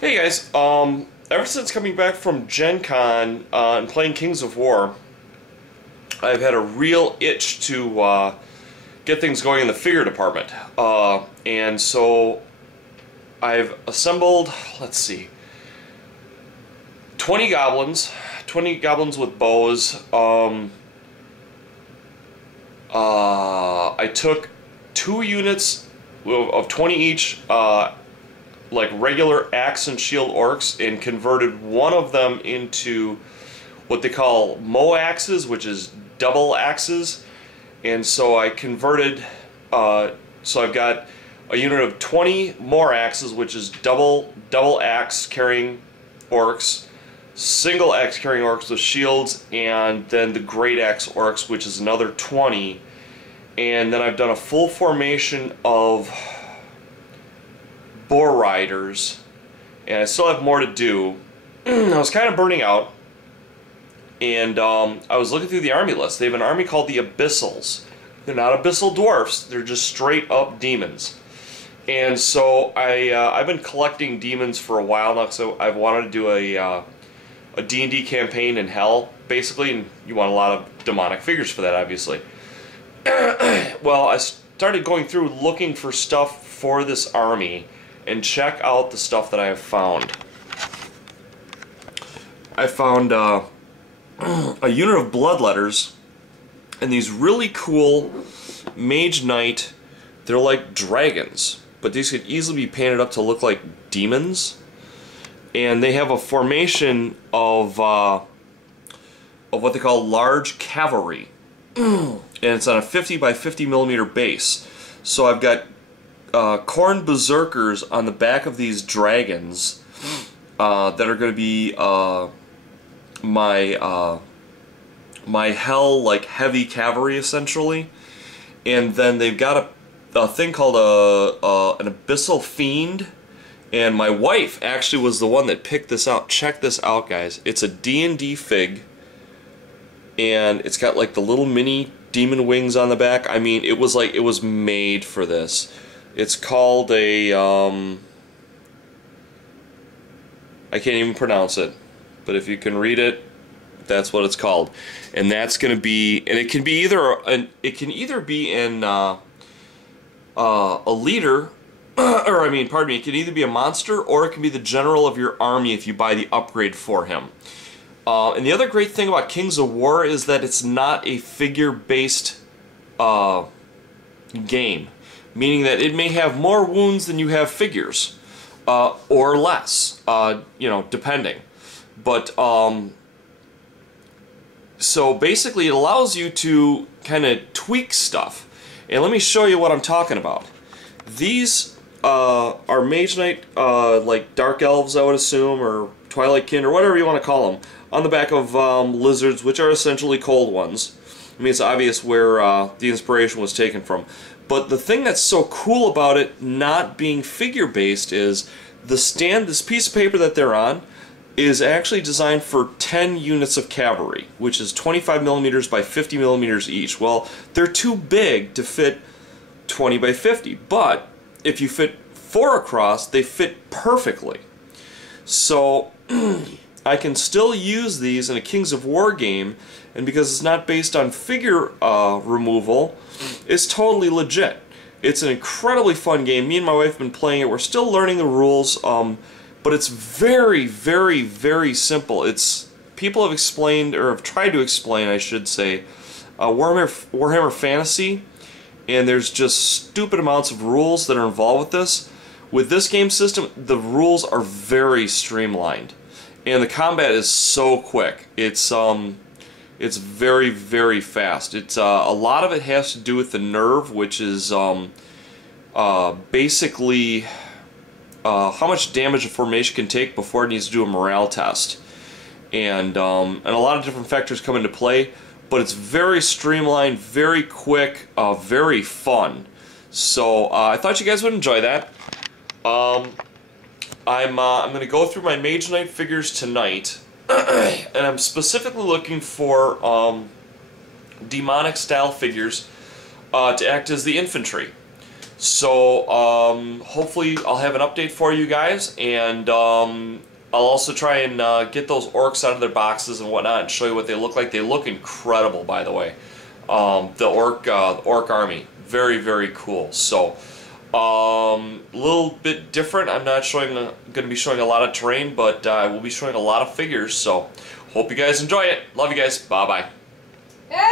Hey guys, ever since coming back from Gen Con and playing Kings of War, I've had a real itch to get things going in the figure department. And so I've assembled, let's see, 20 goblins with bows. I took 2 units of 20 each, like regular axe and shield orcs, and converted one of them into what they call Mo axes, which is double axes. And so I converted, so I've got a unit of 20 more axes, which is double axe carrying orcs, single axe carrying orcs with shields, and then the great axe orcs, which is another 20. And then I've done a full formation of boar riders, and I still have more to do. I was kind of burning out, and I was looking through the army list. They have an army called the Abyssals. They're not Abyssal dwarfs, they're just straight up demons. And so I've been collecting demons for a while now, so I've wanted to do a D&D campaign in Hell, basically, and you want a lot of demonic figures for that, obviously. Well, I started going through looking for stuff for this army, and check out the stuff that I have found. I found a unit of bloodletters, and these really cool Mage Knight. They're like dragons, but these could easily be painted up to look like demons. And they have a formation of what they call large cavalry, and it's on a 50 by 50 millimeter base. So I've got corn berserkers on the back of these dragons that are going to be my hell, like, heavy cavalry, essentially. And then they've got a thing called an Abyssal Fiend, and my wife actually was the one that picked this out. Check this out, guys. It's a D&D fig, and it's got like the little mini demon wings on the back. I mean, it was made for this. It's called a, I can't even pronounce it, but if you can read it, that's what it's called. And that's going to be, and it can be either, it can either be in a leader, or I mean, pardon me, it can either be a monster, or it can be the general of your army if you buy the upgrade for him. And the other great thing about Kings of War is that it's not a figure-based game. Meaning that it may have more wounds than you have figures, or less, you know, depending. But, so basically it allows you to kind of tweak stuff. And let me show you what I'm talking about. These are Mage Knight, like Dark Elves, I would assume, or Twilight Kin, or whatever you want to call them, on the back of lizards, which are essentially cold ones. I mean, it's obvious where the inspiration was taken from. But the thing that's so cool about it not being figure-based is this piece of paper that they're on is actually designed for 10 units of cavalry, which is 25 millimeters by 50 millimeters each. Well, they're too big to fit 20 by 50, but if you fit 4 across, they fit perfectly. So I can still use these in a Kings of War game, and because it's not based on figure removal, it's totally legit. It's an incredibly fun game. Me and my wife have been playing it. We're still learning the rules, but it's very, very, very simple. People have explained, or have tried to explain, I should say, Warhammer Fantasy, and there's just stupid amounts of rules that are involved with this. With this game system, the rules are very streamlined, and the combat is so quick. It's very, very fast. It's a lot of it has to do with the nerve, which is basically how much damage a formation can take before it needs to do a morale test, and a lot of different factors come into play. But it's very streamlined, very quick, very fun. So I thought you guys would enjoy that. I'm going to go through my Mage Knight figures tonight. And I'm specifically looking for demonic style figures to act as the infantry. So hopefully I'll have an update for you guys, and I'll also try and get those orcs out of their boxes and whatnot and show you what they look like. They look incredible, by the way. The orc army, very, very cool. So a little bit different. I'm not going to be showing a lot of terrain, but I will be showing a lot of figures. So hope you guys enjoy it. Love you guys. Bye bye.